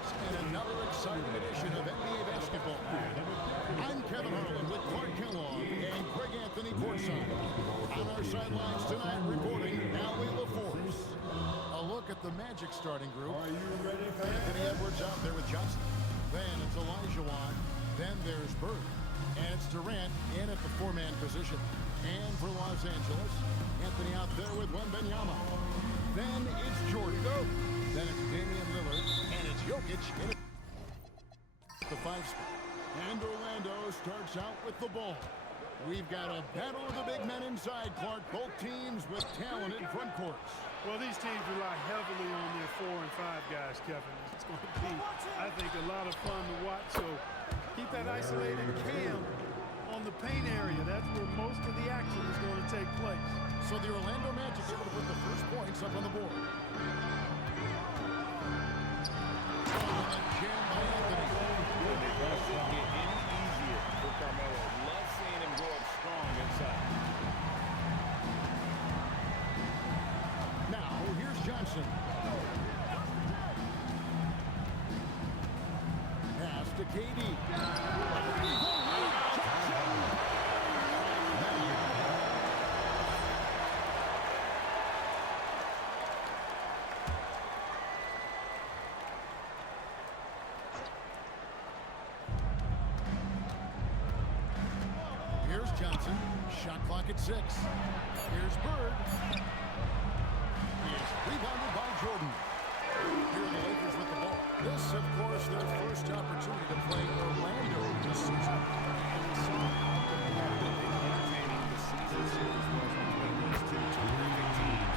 sports and another exciting edition of NBA basketball. I'm Kevin Harlan with Clark Kellogg and Greg Anthony courtside. On our sidelines tonight, reporting Allie LaForce. A look at the Magic starting group. Are you ready for Anthony Edwards out there with Johnson. Then it's Elijah Wan. Then there's Bird. And it's Durant in at the four-man position. And for Los Angeles, Anthony out there with Wembanyama. Then it's Jordan. Then it's Damian Lillard. And it's Jokic in at the 5 spot. And Orlando starts out with the ball. We've got a battle of the big men inside, Clark. Both teams with talented front courts. Well, these teams rely heavily on their 4 and 5 guys, Kevin. It's going to be, I think, a lot of fun to watch. So keep that isolated cam on the paint area. That's where most of the action is going to take place. So the Orlando Magic able to put the first points up on the board. It shouldn't get any easier for Carmelo. Love seeing him go up strong inside. Now, here's Johnson. Pass to KD. Here's Johnson. Shot clock at 6. Here's Bird. He's rebounded by Jordan. Here are the Lakers with the ball. This, of course, their first opportunity to play Orlando this season. Entertaining the season series was when these two terrific teams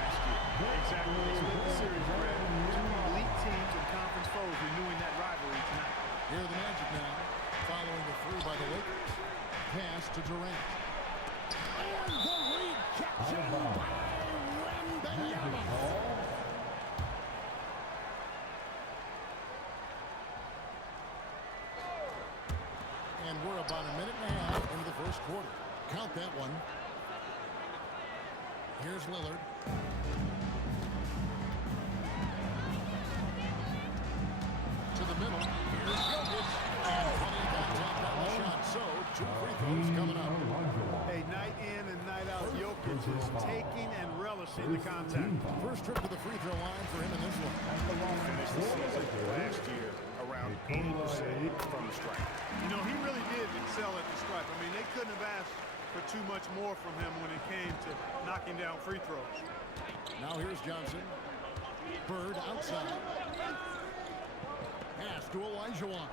last year. Exactly. They split the series, Brad. Two elite teams and conference foes renewing that rivalry tonight. Here are the Magic now, following the 3 by the Lakers. Pass to Durant. And the lead captured by Wembanyama. And we're about a minute and a half into the first quarter. Count that one. Here's Lillard. To the middle. Here's Jokic. And plenty of contact on the shot. So, 2 free throws coming up. Hey, night in and night out, Jokic is taking and relishing the contact. First trip to the free throw line for him in this one. Finished the season last year around 80% from the stripe. You know, he really did excel at the stripe. I mean, they couldn't have asked for too much more from him when it came to knocking down free throws. Now here's Johnson. Bird outside. Pass to Elijah Wan.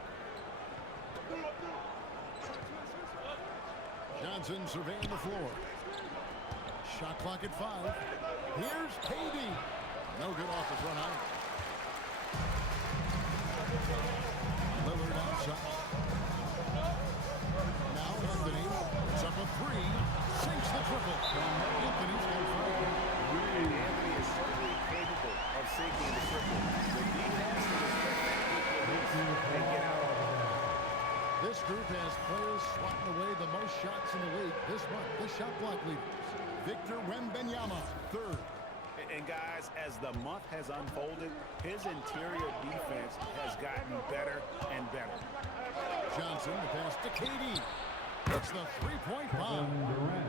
Johnson surveying the floor. Shot clock at 5. Here's KD. No good off the front iron. Lillard outside. Now Anthony. It's up a 3. Sinks the triple. Anthony's got 5. Anthony is certainly capable of sinking the triple. The D has to respect that and get out. This group has players swatting away the most shots in the league this month. The shot block leaders. Victor Wembanyama, 3rd. And guys, as the month has unfolded, his interior defense has gotten better and better. Johnson, the pass to KD. It's the 3-point bomb.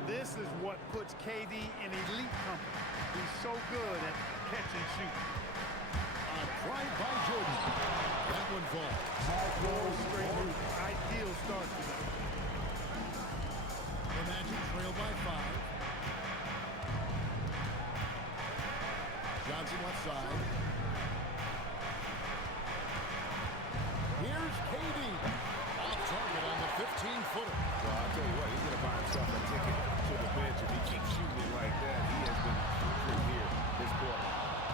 This is what puts KD in elite company. He's so good at catch and shoot. A drive by Jordan. That one falls. Straight move. Ideal start for them. The Magic trail by 5. Johnson left side. Here's KD. Off target on the 15-footer. Well, I'll tell you what, he's going to buy himself a ticket to the bench if he keeps shooting it like that. He has been good here this quarter.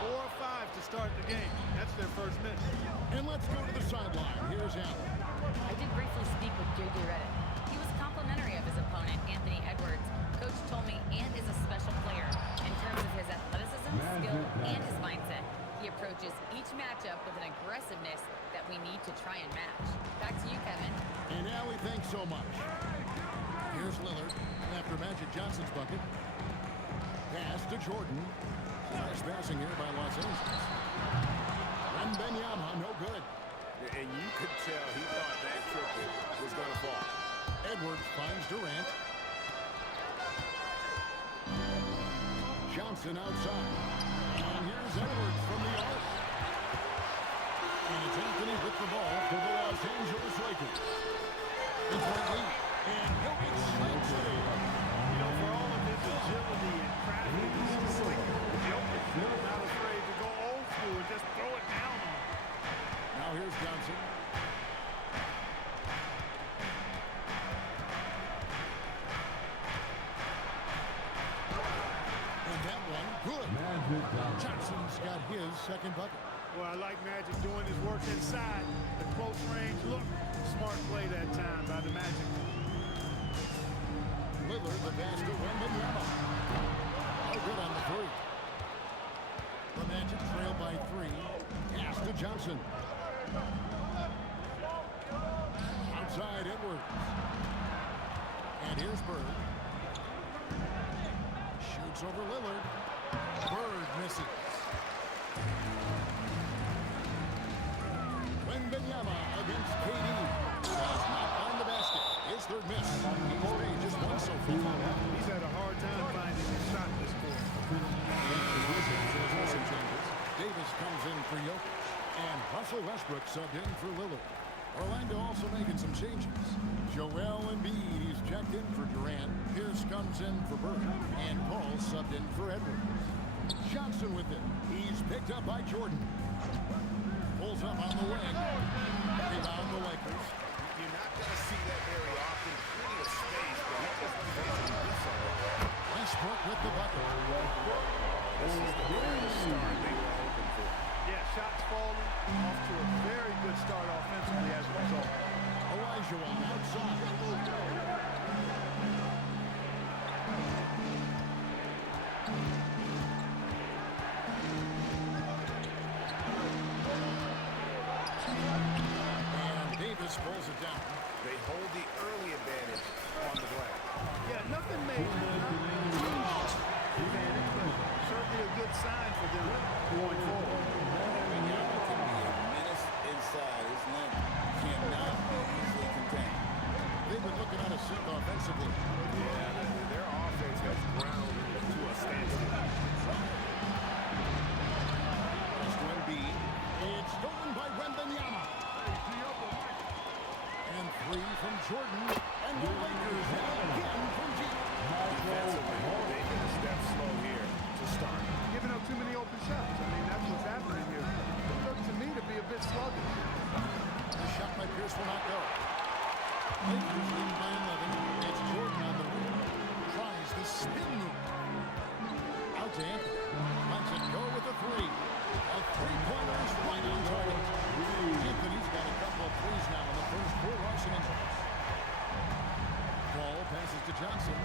4 or 5 to start the game. That's their first miss. And let's go to the sideline. Here's Allen. I did briefly speak with J.J. Redick. He was complimentary of his opponent, Anthony Edwards. Coach told me and is a special player in terms of his athleticism, skill, and his mindset. He approaches each matchup with an aggressiveness that we need to try and match. Back to you, Kevin. And Allie, thanks so much. Here's Lillard after Magic Johnson's bucket. Pass to Jordan. Nice passing here by Los Angeles. Wembanyama, no good. Johnson outside. And here's Edwards from the arc. And it's Anthony with the ball for the Los Angeles Lakers. It's Whitley. And Jokic slams it in. You know, for all of his agility and craftiness, he's slick. Jokic not afraid to go old school and just throw it down on him. Now here's Johnson. And that one, good. Johnson's got his second bucket. Well, I like Magic doing his work inside. The close range look. Smart play that time by the Magic. Lillard, the pass to Wembanyama. Oh, good on the three. The Magic trail by 3. Pass to Johnson. Outside Edwards. And here's Bird. Shoots over Lillard. Bird misses. Wembanyama against KD. Does not find the basket. His third miss. He's made just one so far. He's had a hard time finding his shot this quarter. Davis comes in for Jokic. And Russell Westbrook subbed in for Lillard. Orlando also making some changes. Joel Embiid, he's checked in for Durant. Pierce comes in for Bird. And Paul subbed in for Edwards. Johnson with it. He's picked up by Jordan. Pulls up on the wing. Rebound the Lakers. You're not going to see that very often. Plenty of space, but he just doesn't do something. Westbrook with the bucket. This is the kind of start they were hoping for. Yeah, shots falling. Off to a very good start offensively as a result. Elijah on outside. And Davis pulls it down. They hold the early advantage on the glass. Yeah, nothing major. Not advantage, but certainly a good sign for them going forward. Wembanyama can be a menace inside. His length cannot be easily contained. They've been looking out of sync offensively. Yeah, their offense has ground to a standstill. Pass to Embiid. It's stolen by Wembanyama. And 3 from Jordan. And the Lakers have again from deep. Defensively, they can step slow here to start. Giving up too many open shots. I mean, that's what's happening here. It looked to me to be a bit sluggish. The shot by Pierce will not go. Lakers lead by 11. It's Jordan on the wing. Tries the spin move. Out to Anthony. Lets it go with a 3. A three-pointer is right on target. Anthony's got a couple of threes now in the first 4 rushing innings. Ball passes to Johnson.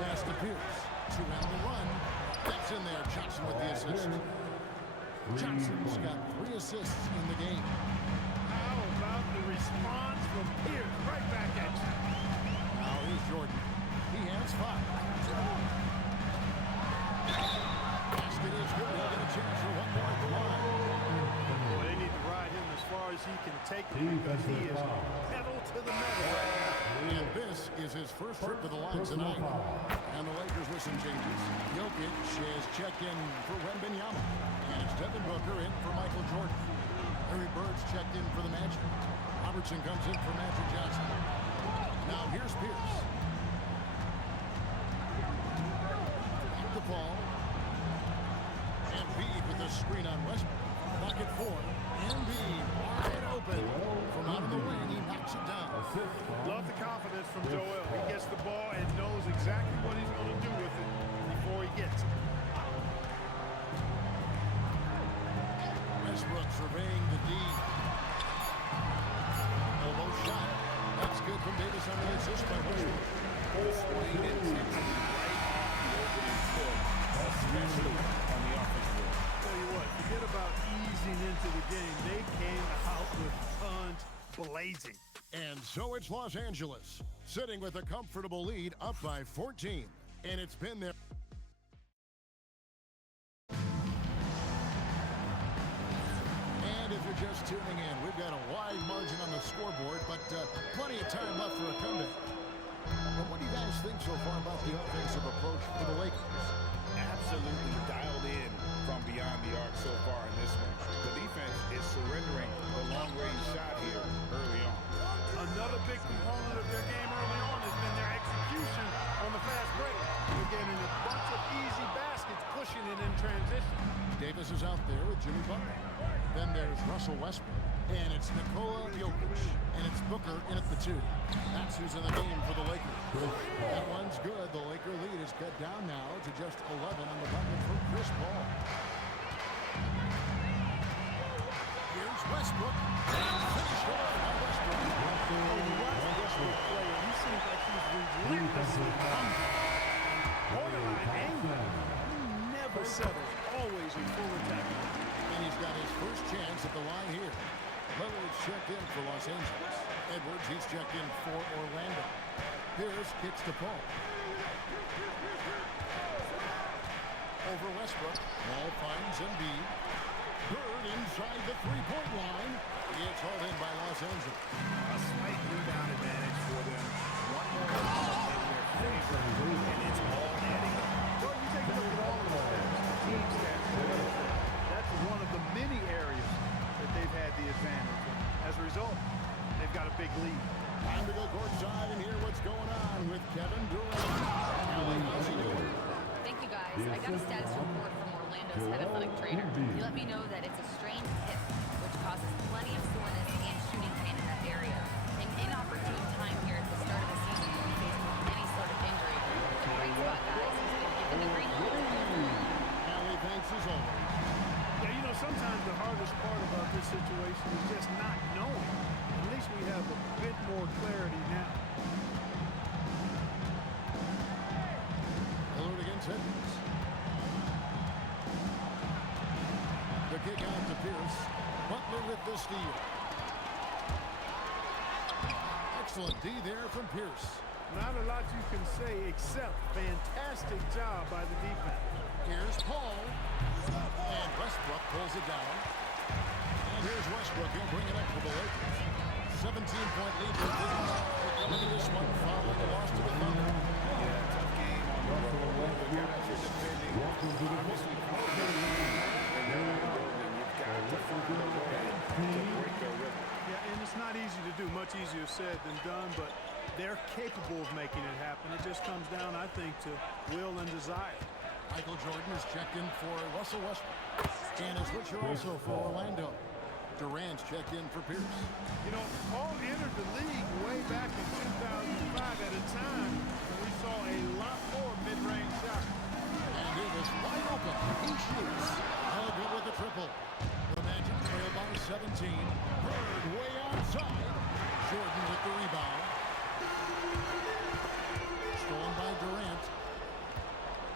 Pass to Pierce. 2 on the run. That's in there. Johnson with the assist. Johnson's got 3 assists in the game. How about the response from Pierce? Right back at you. Now here's Jordan. He has 5. Basket is good. He'll get a chance for one more at the line. Well, they need to ride him as far as he can take it because he is pedal to the metal right now. And this is his first trip to the line tonight. And the Lakers with some changes. Jokic is checked in for Wembanyama. And it's Devin Booker in for Michael Jordan. Larry Bird's checked in for the Magic. Robertson comes in for Magic Johnson. Now here's Pierce. Back to Paul. Embiid with the screen on Westbrook. Bucket 4. Embiid wide open. From out of the wing, he knocks it down. Love the confidence from Joel. He gets the ball and knows exactly what he's going to do with it before he gets it. Westbrook surveying the D. Elbow shot. That's good from Davis on the assist by Westbrook. Displaying intensity right off the opening tip, especially on the offensive end. Tell you what, forget about easing into the game. They came out with guns blazing. And so it's Los Angeles, sitting with a comfortable lead up by 14. And it's been there. And if you're just tuning in, we've got a wide margin on the scoreboard, but plenty of time left for a comeback. But what do you guys think so far about the offensive approach for the Lakers? Absolutely dialed in from beyond the arc so far in this one. The defense is surrendering the long-range shot here early on. Another big component of their game early on has been their execution on the fast break. They're getting a bunch of easy baskets, pushing it in transition. Davis is out there with Jimmy Butler. Then there's Russell Westbrook. And it's Nikola Jokic. And it's Booker in at the 2. That's who's in the game for the Lakers. That one's good. The Laker lead is cut down now to just 11 on the bucket for Chris Paul. Here's Westbrook. And finished off by Westbrook. Westbrook player, he seems like he's relentlessly hungry. Borderline angry. He never settles. Always in full attack. And he's got his first chance at the line here. Lillard's checked in for Los Angeles. Edwards, he's checked in for Orlando. Pierce kicks to Paul. Over Westbrook. Ball finds Embiid. Bird inside the three-point line. It's hauled in by Los Angeles. A slight rebound advantage for them. One more in their favor, and it's all adding up. Well, you take a look at all of the stats, the team stats. That's one of the many areas that they've had the advantage. And as a result, they've got a big lead. Time to go courtside and hear what's going on with Kevin Durant. How's he doing? Thank you, guys. I got a status report from Orlando's head athletic trainer. He let me know that it's a strained hip, which causes plenty of soreness and shooting pain in that area. An inopportune time here at the start of the season to be faced with any sort of injury. The bright spot, guys, has been given the green light. Allie, thanks as always. Yeah, you know, sometimes the hardest part about this situation is just not knowing. At least we have a bit more clarity now. Lillard against Edwards. The kick out to Pierce. Butler with the steal. Excellent D there from Pierce. Not a lot you can say except fantastic job by the defense. Here's Paul. And Westbrook pulls it down. And here's Westbrook. He'll bring it up for the Lakers. 17-point lead for Cleveland. They're coming to this one following the loss to the Thunder. Yeah, tough game on the road. The guys are defending. Obviously, and they're in the building. You've got to find a way to break their rhythm. Yeah, and it's not easy to do. Much easier said than done, but they're capable of making it happen. It just comes down, I think, to will and desire. Michael Jordan is checked in for Russell Westbrook. And a switcher also for Orlando. Durant's checked in for Pierce. You know, Paul entered the league way back in 2005 at a time when we saw a lot more mid-range shots. And it is wide open. He shoots. Oh, good with the triple. The Magic trail by 17. Bird way outside. Jordan with the rebound. Stolen by Durant.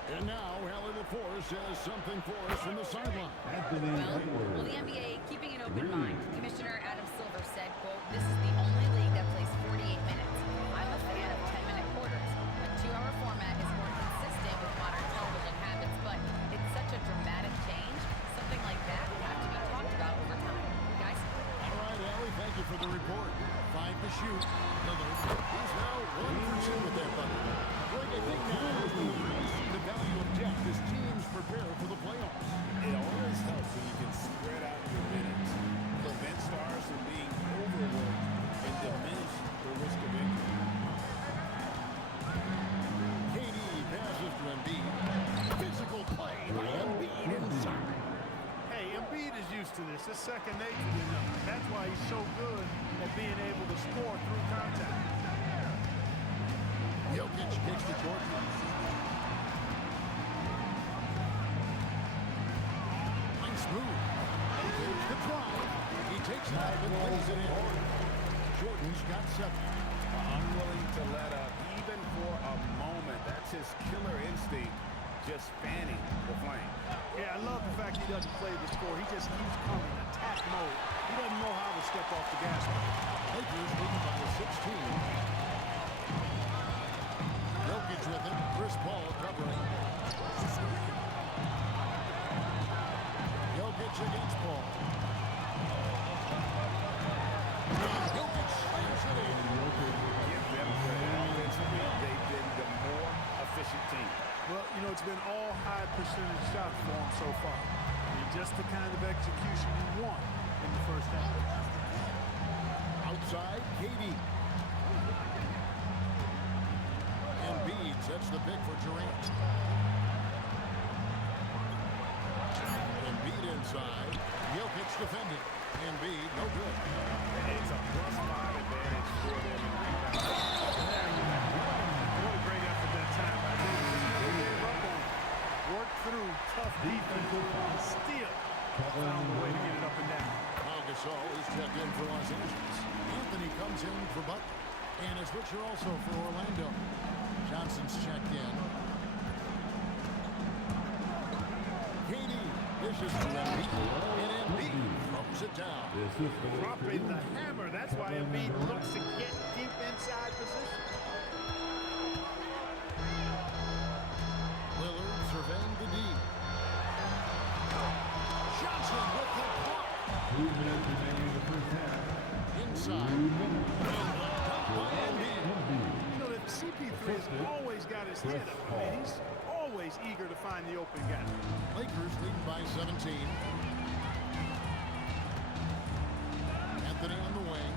And now, Hallie LaForce has something for us from the sideline. Well, the NBA keeping an open mind. Commissioner Adam Silver said, quote, "This is the only league that plays 48 minutes. I'm a fan of 10-minute quarters. A 2-hour format is more consistent with modern television habits, but it's such a dramatic change. Something like that would have to be talked about over time." Guys? All right, Allie, thank you for the report. 5 to shoot. Lillard, he's now 1 for 2 with that bucket. Greg, I think now is when we really see the value of depth as teams prepare for the playoffs. It always helps when you can spread out your minutes, prevent stars from being overworked, and diminish the risk of injury. KD passes to Embiid. Physical play by Embiid inside. Hey, Embiid is used to this. It's second nature to him. That's why he's so good at being able to score through contact. Jokic kicks to Jordan. Nice move. Here's the drive. He takes it up and lays it in. Jordan's got 7. Unwilling to let up, even for a moment. That's his killer instinct, just fanning the flame. Yeah, I love the fact he doesn't play the score. He just keeps coming, attack mode. He doesn't know how to step off the gas pedal. Lakers leading by 16. Jokic with it. Chris Paul covering. Jokic against Paul. And Jokic slams it in. Give them credit offensively so far. I mean, just the kind of execution you want in the first half. Outside, Katie. Embiid sets the pick for Durant. Embiid inside. Jokic defended. Embiid, no good. It's a +5 advantage for them in rebounding. What a great effort that time by Davis. Never gave up on it. Worked through tough defense and still found a way to get it up and down. Pau Gasol is checked in for Los Angeles. Anthony comes in for Butler. And a switcher also for Orlando. Johnson's checked in. Katie dishes to Embiid. And Embiid throws it down. Dropping the hammer. That's why Embiid looks to get deep inside position. Lillard surveying the D. Johnson with the block. 2 minutes remaining in the first half. Inside. And dunked by Embiid. You know that CP3 has always got his head up. I mean, he's always eager to find the open guy. Lakers leading by 17. Anthony on the wing.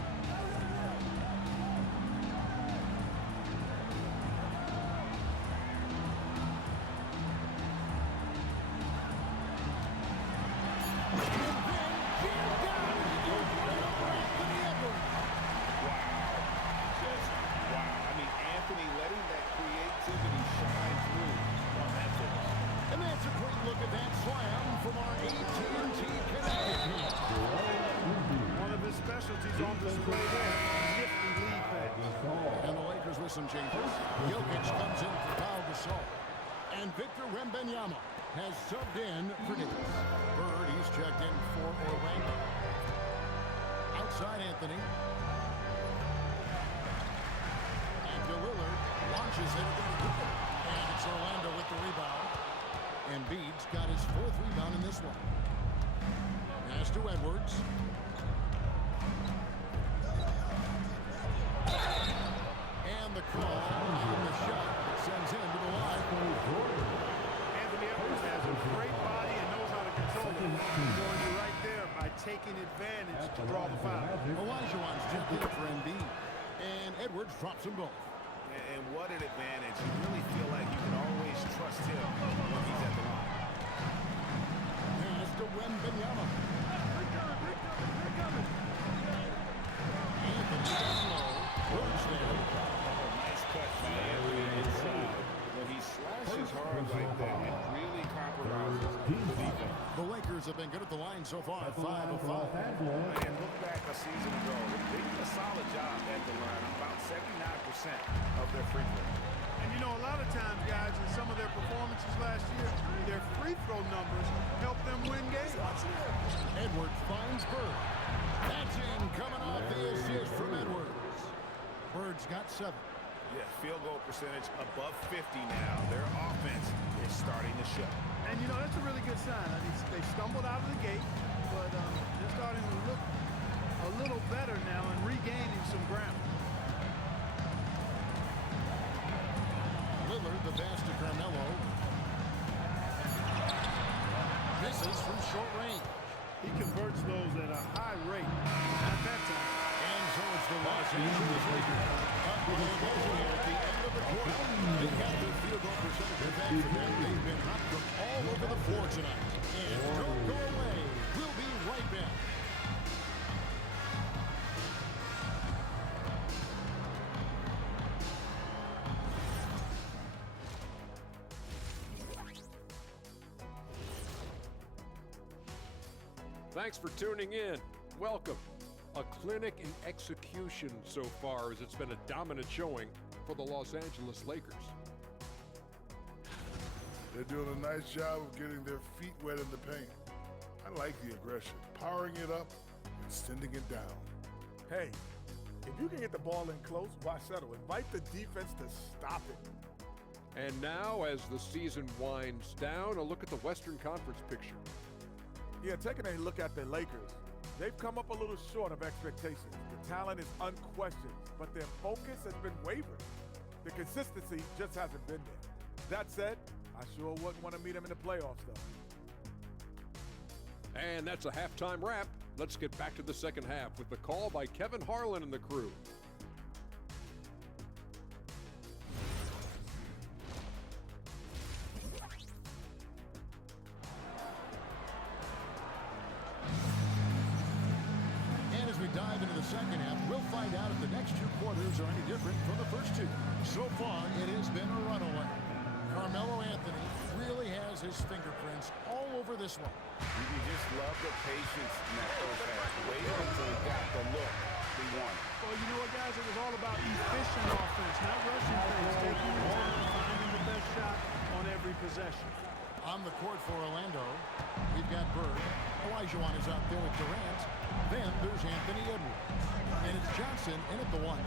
Some changes. Jokic comes in for Pau Gasol. And Victor Wembanyama has subbed in for Davis. Bird, he's checked in for Orlando. Outside Anthony. And Lillard launches it. And it's Orlando with the rebound. Embiid's got his 4th rebound in this one. Pass to Edwards. The call on the shot that sends him to the line. Anthony Edwards has a great body and knows how to control it. Going you right there by taking advantage to draw the foul. Olajuwon's checked in for Embiid. And Edwards drops them both. And what an advantage. You really feel like you can always trust him when he's at the line. Pass to Wembanyama. Anthony down low. Works there. Cut by Anthony inside. When he slashes hard like that, it really compromises the defense. The Lakers have been good at the line so far. 5 of 5. And look back a season ago. They did a solid job at the line. About 79% of their free throws. And you know, a lot of times, guys, in some of their performances last year, their free throw numbers helped them win games. Edwards finds Bird. That's in, coming off the assist from Edwards. Bird's got 7. Yeah, field goal percentage above 50 now. Their offense is starting to show. And, you know, that's a really good sign. I mean, they stumbled out of the gate, but they're starting to look a little better now and regaining some ground. Lillard, the pass to Carmelo. Misses from short range. He converts those at a high rate at that time. And so it's the Los Angeles Lakers. Up with a buzzer here at the end of the quarter. They got their field goal percentage back for them. They've been hot from all over the floor tonight. And don't go away. We'll be right back. Thanks for tuning in. Welcome. A clinic in execution so far, as it's been a dominant showing for the Los Angeles Lakers. They're doing a nice job of getting their feet wet in the paint. I like the aggression, powering it up and sending it down. Hey, if you can get the ball in close, why settle? Invite the defense to stop it. And now, as the season winds down, a look at the Western Conference picture. Yeah, taking a look at the Lakers, they've come up a little short of expectations. The talent is unquestioned, but their focus has been wavering. The consistency just hasn't been there. That said, I sure wouldn't want to meet them in the playoffs, though. And that's a halftime wrap. Let's get back to the second half with the call by Kevin Harlan and the crew. And as we dive into the second half, we'll find out if the next two quarters are any different from the first two. So far, it has been a runaway. Carmelo Anthony really has his fingerprints all over this one. You just love the patience in that first half. Waited until he got the look he wanted. Well, you know what, guys? It was all about efficient offense, not rushing things, taking your time, finding the best shot on every possession. On the court for Orlando, we've got Bird. Olajuwon is out there with Durant. Then there's Anthony Edwards. And it's Johnson in at the one.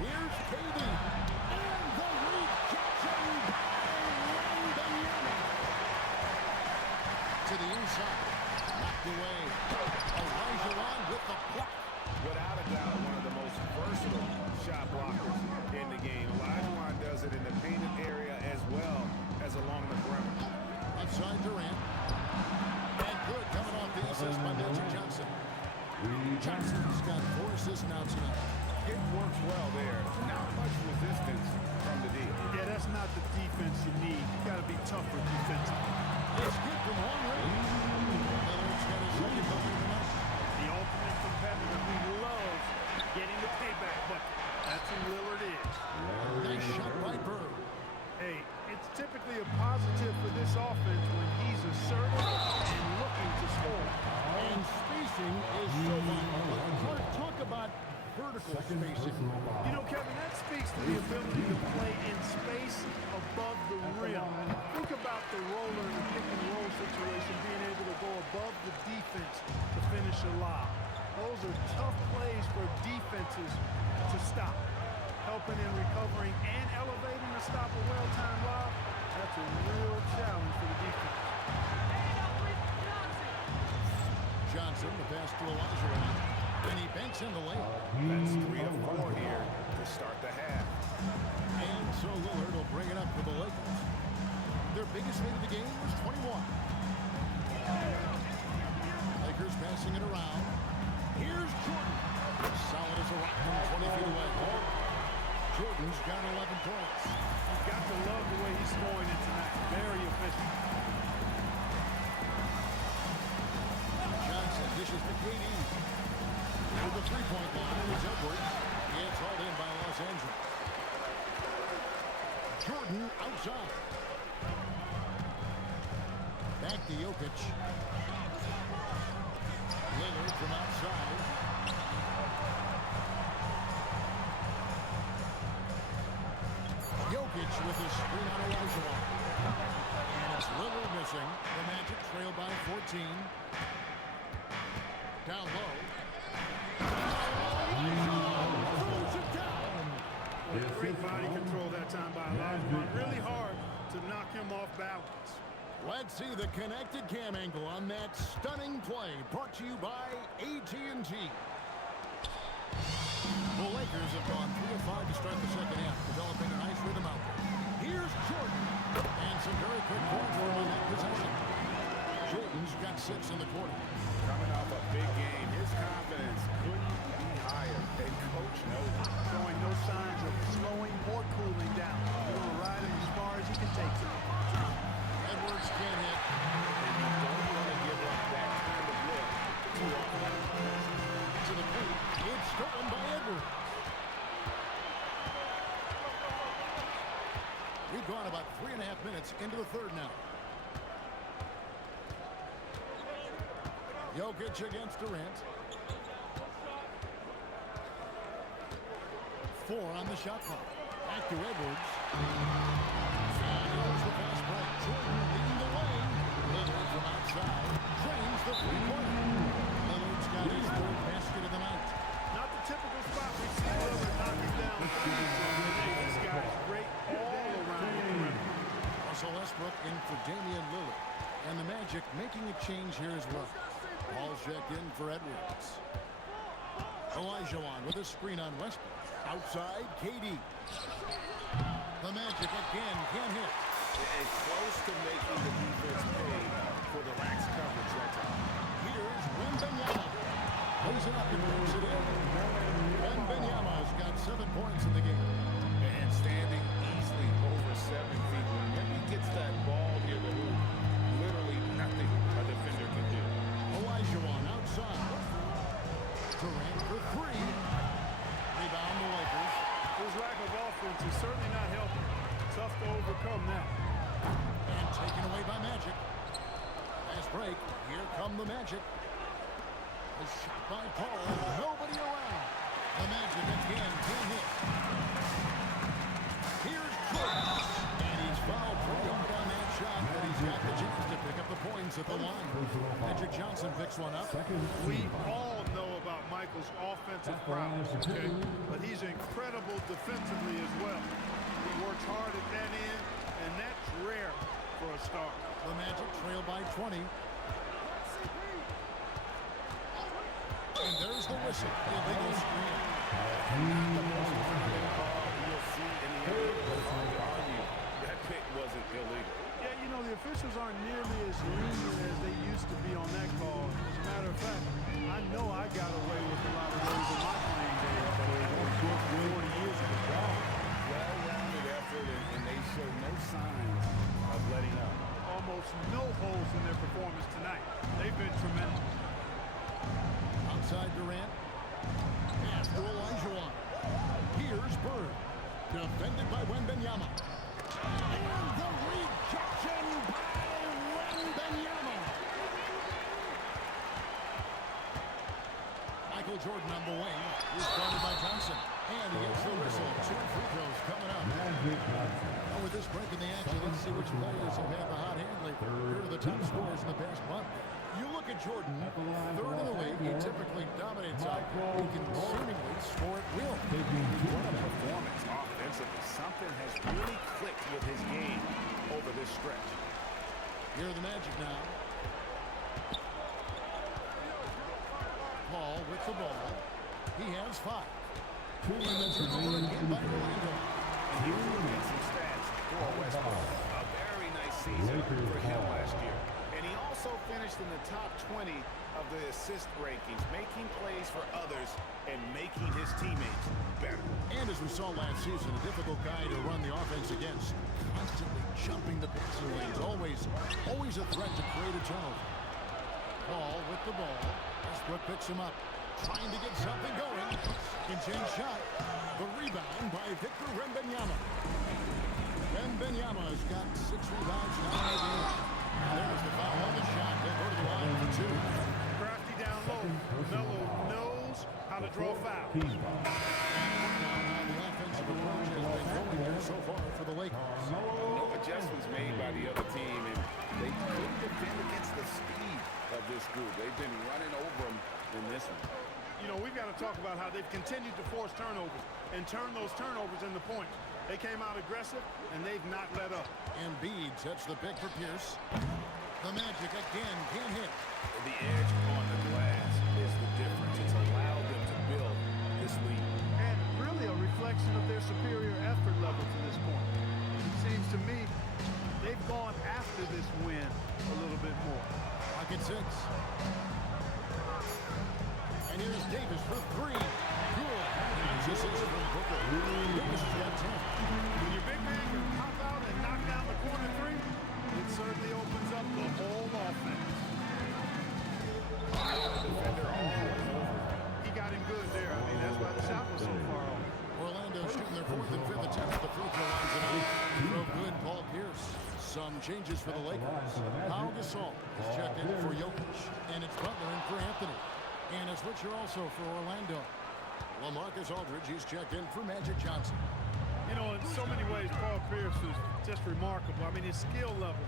Here's KD. And the rejection by to the inside. Knocked away. Olajuwon with the block. Without a doubt, one of the most versatile shot blockers in the game. Olajuwon does it in the painted area as well as along the perimeter. Outside Durant. And good coming off the assist by Magic Johnson. Johnson's got 4 assists now tonight. It works well there. Not much resistance from the D. Yeah, that's not the defense you need. You got to be tougher defensively. It's good from long range. Lillard's got his second double tonight. The ultimate competitor who loves getting the payback bucket. That's who Lillard is. Nice shot by Bird. Hey, it's typically a positive for this offense when he's assertive and looking to score. And spacing is so vital. Talk about vertical spacing. You know, Kevin, that speaks to the ability to play in space above the rim. Think about the roller in the pick and roll situation, being able to go above the defense to finish a lob. Those are tough plays for defenses to stop. Helping in recovering and elevating to stop a well-timed lob, that's a real challenge for the defense. Johnson, the pass to Olajuwon, and he banks in the layup. That's 3 of 4 here to start the half. And so Lillard will bring it up for the Lakers. Their biggest lead of the game was 21. Lakers passing it around. Here's Jordan. Solid as a rock from 20 feet away. Jordan's got 11 points. You've got to love the way he's scoring it tonight. Very efficient. Johnson dishes to KD. With the three-point line is Edwards. It's hauled in by Los Angeles. Jordan outside. Back to Jokic. Lillard from outside. Jokic with his screen on Olajuwon. And it's Lillard missing. The Magic trail by 14. Down low. Throws it down. Great body control that time by Olajuwon. Really hard to knock him off balance. Let's see the connected cam angle on that stunning play. Brought to you by AT&T. The Lakers have gone 3 of 5 to start the second half, developing a nice rhythm out there. Here's Jordan. And some very quick points for him on that possession. Jordan's got 6 in the quarter. Coming off a big game, his confidence couldn't be higher. And coach knows it. Showing no signs of slowing or cooling down. He's going to ride him as far as he can take him. Edwards can't hit. And you don't want to give up that kind of look too often. To the paint. It's stolen by Edwards. We've gone about 3.5 minutes into the third now. Jokic against Durant. 4 on the shot clock. Back to Edwards. And here's the fast break. Jordan leading the way. Lillard from outside. Drains the three-pointer. Lillard's got his 3rd basket of the night. Not the typical spot we see Lillard knocking down. This guy's great all around the rim. Russell Westbrook in for Damian Lillard. And the Magic making a change here as well. Ball's checked in for Edwards. Olajuwon with a screen on Westbrook. Outside, KD. The Magic again can't hit. And close to making the defense pay for the lax coverage. break. Here come the Magic. A shot by Paul. Nobody around. The Magic again can hit. Here's Jordan. And he's fouled pretty hard on that shot, but he's got the chance to pick up the points at the line. Magic Johnson picks one up. We all know about Michael's offensive prowess, okay? But he's incredible defensively as well. He works hard at that end, and that's rare for a star. The Magic trail by 20. And there's the whistle. Illegal screen. You'll see in the end, it's hard to argue that pick wasn't illegal. Yeah, you know, the officials aren't nearly as lenient as they used to be on that call. As a matter of fact, I know I got away with a lot of those in my playing days, but 40 years ago. Well-rounded effort, and they show no signs of letting up. Almost no holes in their performance tonight. They've been tremendous. Outside Durant. Pass to Olajuwon. Here's Bird. Defended by Wembanyama. And the rejection by Wembanyama. Michael Jordan on the wing. He's guarded by Johnson. And he gets the whistle. 2 free throws coming up. And with this break in the action, let's see which players have had the hot hand lately. Here are the top scorers in the past month. You look at Jordan, third in the league. He typically dominates out. He can seemingly score at will. What a performance offensively. Something has really clicked with his game over this stretch. Here are the Magic now. Paul with the ball. He has 5. And then turns over again by Orlando. And here's the some stats for Westbrook. A very nice season for him last year. And he also finished in the top 20 of the assist rankings, making plays for others and making his teammates better. And as we saw last season, a difficult guy to run the offense against. Constantly jumping the passing lanes. Always a threat to create a turnover. Paul with the ball. Westbrook picks him up. Trying to get something going. Second-chance shot. The rebound by Victor Wembanyama. Wembanyama's got 6 rebounds now in the game. There's the foul on the shot. They'll go to the line for 2. Crafty down low. Melo knows how to draw fouls. The offensive approach has been going here so far for the Lakers. No adjustments made by the other team, and they couldn't defend against the speed of this group. They've been running over them in this one. You know, we've got to talk about how they've continued to force turnovers and turn those turnovers into points. They came out aggressive, and they've not let up. Embiid sets the pick for Pierce. The Magic again can't hit. The edge on the glass is the difference. It's allowed them to build this lead. And really a reflection of their superior effort level to this point. It seems to me they've gone after this win a little bit more. Pocket 6. And here's Davis for 3. Good. This is from Booker. Davis has got 10. When your big man can pop out and knock down the corner 3, it certainly opens up the whole offense. He got him good there. I mean, that's why the shot was so far off. Orlando shooting their 4th and 5th attempts at the free throw line tonight. Throw good, Paul Pierce. Some changes for the Lakers. Pau Gasol is checked in for Jokic. And it's Butler in for Anthony. And a switcher also for Orlando. LaMarcus Aldridge, he's checked in for Magic Johnson. You know, in so many ways, Paul Pierce is just remarkable. I mean, his skill level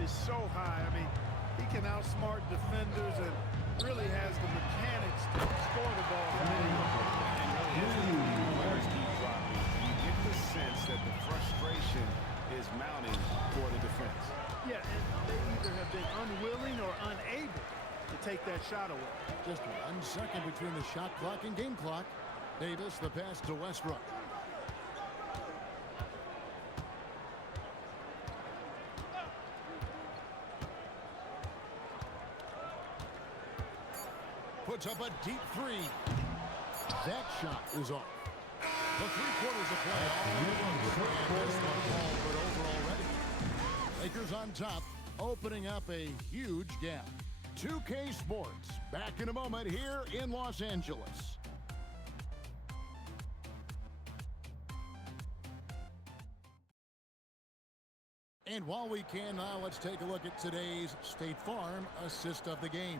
is so high. I mean, he can outsmart defenders and really has the mechanics to score the ball from anywhere. And really, as the players keep dropping, you get the sense that the frustration is mounting for the defense. Yeah, and they either have been unwilling or unable to take that shot away. Just 1 second between the shot clock and game clock. Davis, the pass to Westbrook. Puts up a deep 3. That shot is off. The 3/4 of play. And this one all but over already. Lakers on top, opening up a huge gap. 2K Sports, back in a moment here in Los Angeles. And while we can now, let's take a look at today's State Farm assist of the game.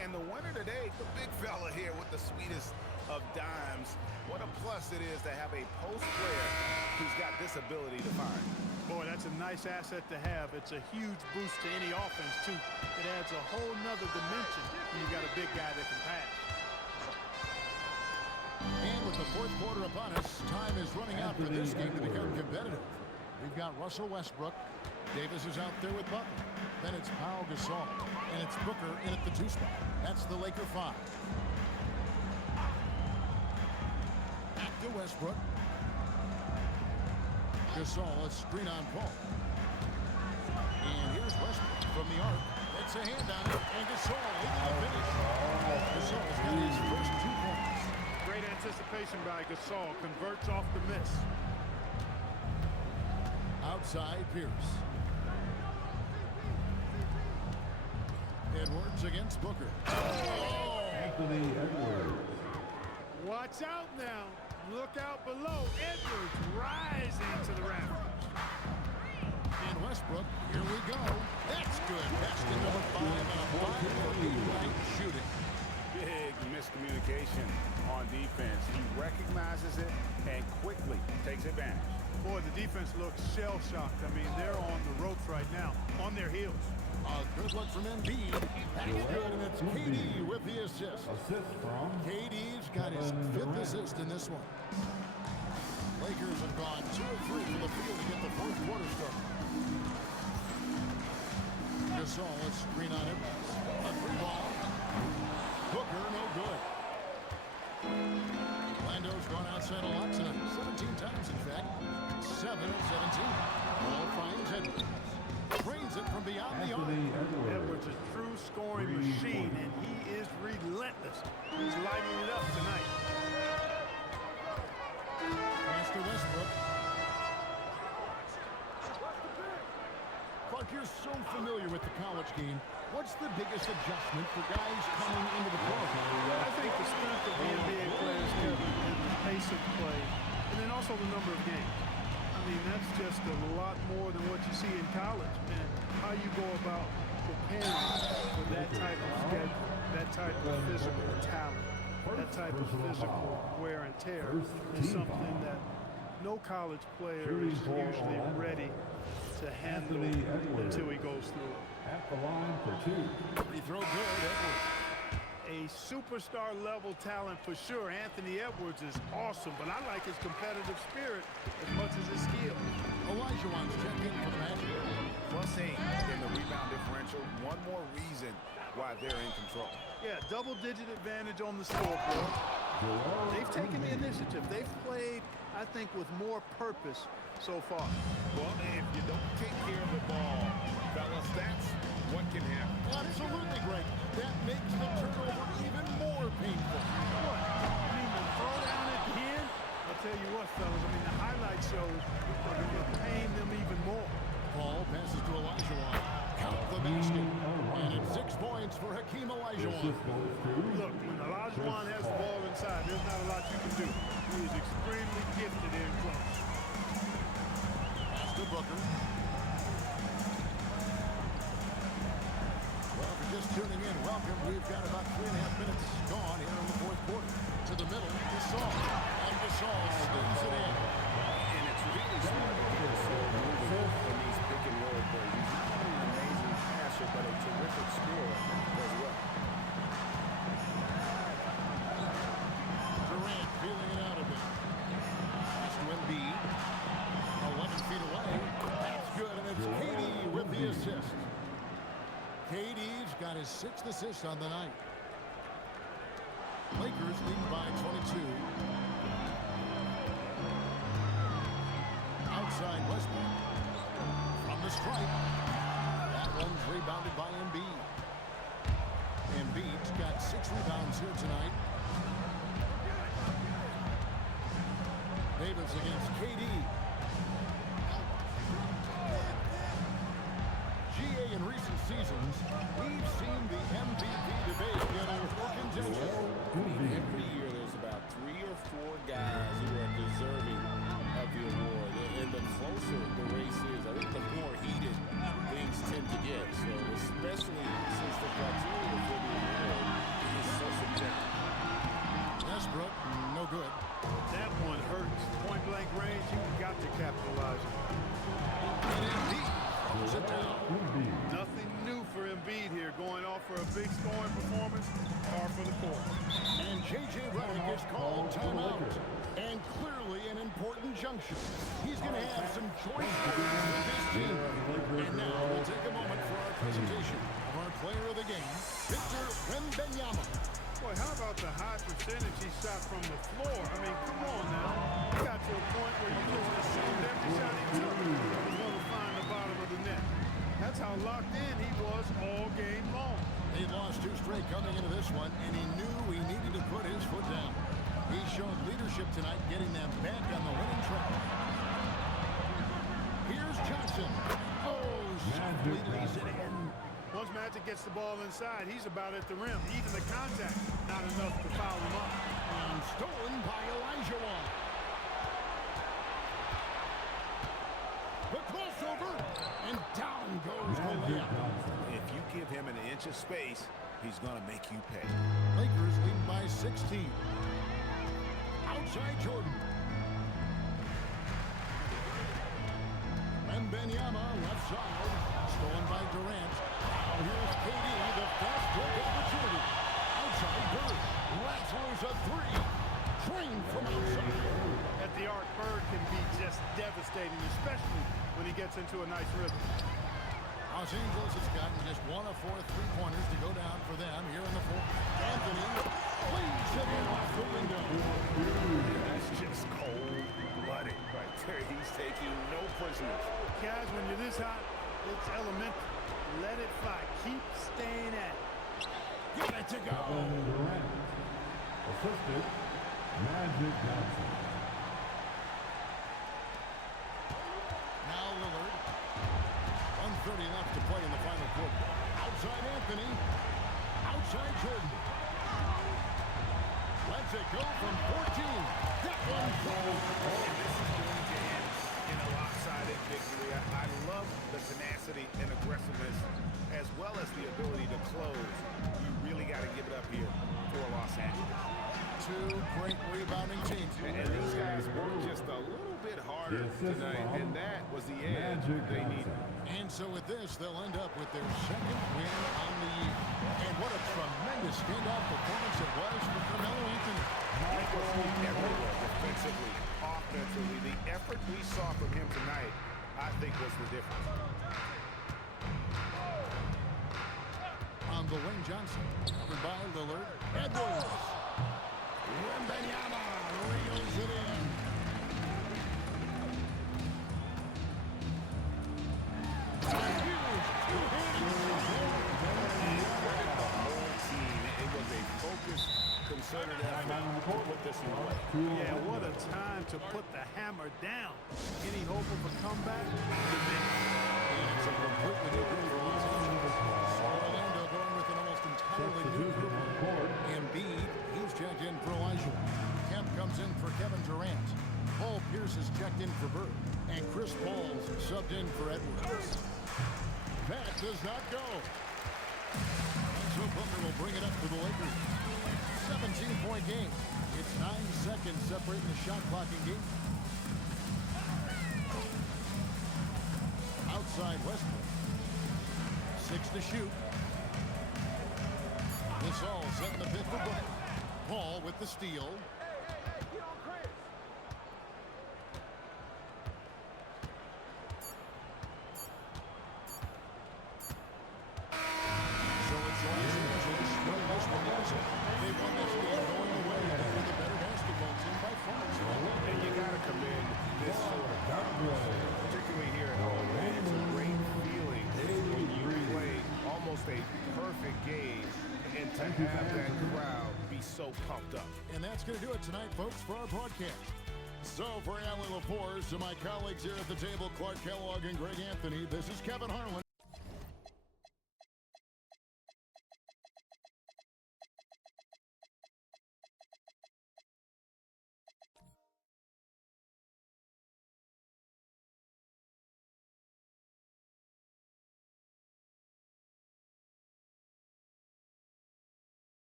And the winner today, the big fella here with the sweetest of dimes. What a plus it is to have a post player who's got this ability to find. Boy, that's a nice asset to have. It's a huge boost to any offense, too. It adds a whole nother dimension when you've got a big guy that can pass. And with the fourth quarter upon us, time is running out for this game to become competitive. We've got Russell Westbrook. Davis is out there with Butler. Then it's Pau Gasol. And it's Booker in at the 2 spot. That's the Laker 5. Back to Westbrook. Gasol, a screen on Paul. And here's Westbrook from the arc. It's a hand on it. And Gasol leading the finish. Gasol's got his first 2 points. Great anticipation by Gasol. Converts off the miss. Outside Pierce. Edwards against Booker. Anthony Edwards. Watch out now. Look out below. Edwards rising to the rafters. And Westbrook, here we go. That's good. Basket number 5 and a 5 for right shooting. Big miscommunication on defense. He recognizes it and quickly takes advantage. Boy, the defense looks shell-shocked. I mean, they're on the ropes right now, on their heels. A good look from Embiid. That's good, and it's KD with the assist. Assist from KD's got his 5th assist in this one. Lakers have gone 2 of 3 from the field to get the 4th quarter started. Gasol, a screen on it. A 3-ball. Booker, no good. Lando's gone outside a lot tonight. 17 times, in fact. 7 of 17. Ball finds Edwards. Brings it from beyond the arc. Edwards is a true scoring machine, and he is relentless. He's lighting it up tonight. Pass to Westbrook. Clark, you're so familiar with the college game. What's the biggest adjustment for guys coming into the pro? I think the strength of the NBA players, Kevin, and the pace of play, and then also the number of games. I mean, that's just a lot more than what you see in college, and how you go about preparing for that type of schedule, that type of physical talent, that type of physical wear and tear is something that no college player is usually ready to handle until he goes through it. At the line for 2. Free throw good, Edwards. A superstar level talent for sure. Anthony Edwards is awesome, but I like his competitive spirit as much as his skill. Elijah wants to check in for the Magic. +8 in the rebound differential. One more reason why they're in control. Yeah, double-digit advantage on the scoreboard. They've taken the initiative. They've played, I think, with more purpose so far. Well, if you don't take care of the ball, fellas, that's what can happen. Absolutely great. That makes the turnover even more painful. What? I mean, the throw down again? I'll tell you what, fellas. I mean, the highlight shows are going to pain them even more. Paul passes to Olajuwon. Count the basket. And it's 6 points for Hakeem Olajuwon. Look, when Olajuwon has the ball inside, there's not a lot you can do. He is extremely gifted in close. Pass to Booker. Well, if you're just tuning in, welcome. We've got about 3.5 minutes gone here in the 4th quarter. To the middle, Gasol. And Gasol spins it in. And it's really smart to get Gasol moving in these pick and roll plays. He's not only an amazing passer, but a terrific scorer as well. Durant feeling it out a bit. Pass to Embiid. 11 feet away. That's good, and it's KD with the assist. KD's got his 6th assist on the night. Lakers lead by 22. Outside Westbrook. From the stripe. That one's rebounded by Embiid. Embiid's got 6 rebounds here tonight. Davis against KD. GA in recent seasons, we've seen the MVP debate get more contentious. Every year there's about 3 or 4 guys who are deserving of the award. And the closer the race is, I think the more heated things tend to get. So especially since the criteria for the award is so subjective. Westbrook, no good. That one hurts. Point blank range, you've got to capitalize on. And Embiid throws it down. Nothing new for Embiid here, going off for a big scoring performance, par for the course. And J.J. Redick is called timeout. And clearly an important junction. He's going to have some choice words with this team. And now we'll take a moment for our presentation of our player of the game, Victor Wembanyama. Boy, how about the high percentage he shot from the floor? I mean, come on now. He got to a point where you just assumed every shot he took was going to find the bottom of the net. That's how locked in he was all game long. He lost 2 straight coming into this one, and he knew he needed to put his foot down. He showed leadership tonight, getting them back on the winning track. Here's Johnson. Oh, softly lays it in. Once Magic gets the ball inside, he's about at the rim. Even the contact, not enough to foul him up. And stolen by Elijah Wall. The crossover, and down goes the layup. If you give him an inch of space, he's going to make you pay. Lakers lead by 16. Outside Jordan. Wembanyama left side. Stolen by Durant. Now here's KD, the fast break opportunity. Outside Bird. Let's lose a 3. Trained from outside. At the arc, Bird can be just devastating, especially when he gets into a nice rhythm. Los Angeles has gotten just 1 of 4 3-pointers to go down for them here in the fourth. Anthony leads it in off the window. That's just cold-blooded right there. He's taking no prisoners. Guys, when you're this hot, it's elemental. Let it fly. Keep staying at it. Get it to go. Assisted, Magic Johnson. Now Lillard. 1:30 left to play in the final quarter. Outside Anthony. Outside Jordan. Lets it go from 14. That one goes. And this is going to end in a lopsided victory. I love the tenacity and aggressiveness as well as the ability to close. You really got to give it up here for Los Angeles. 2 great rebounding teams. And these guys worked just a little bit harder tonight, and that was the edge they needed. And so with this, they'll end up with their 2nd win on the year. And what a tremendous standout performance it was for Carmelo Anthony. He was everywhere, defensively, offensively. The effort we saw from him tonight, I think, was the difference. On the wing, Johnson, covered by Lillard. Edwards. Wembanyama reels it in. It was a focused, concerted effort to put this away. Yeah, what a time to put the hammer down. Any hope of a comeback? It's a completely new group for Los Angeles. Orlando going with an almost entirely new group. Embiid, he's checked in for Elijah. Kemp comes in for Kevin Durant. Paul Pierce is checked in for Bird. And Chris Paul's subbed in for Edwards. That does not go. And so Booker will bring it up to the Lakers. 17-point game. It's 9 seconds separating the shot clock in game. Outside Westbrook. 6 to shoot. This all set in the pit for Booker. Paul with the steal. So it's Los Angeles. Well, this one is it. They won this game going away with a better basketball team by far. And you got to commend this sort of game, particularly here at home. It's a great feeling when you play almost a perfect game and to have that crowd be so pumped up. And that's going to do it tonight, folks, for our broadcast. So for Alan LaForce and my colleagues here at the table, Clark Kellogg and Greg Anthony, this is Kevin Harlan.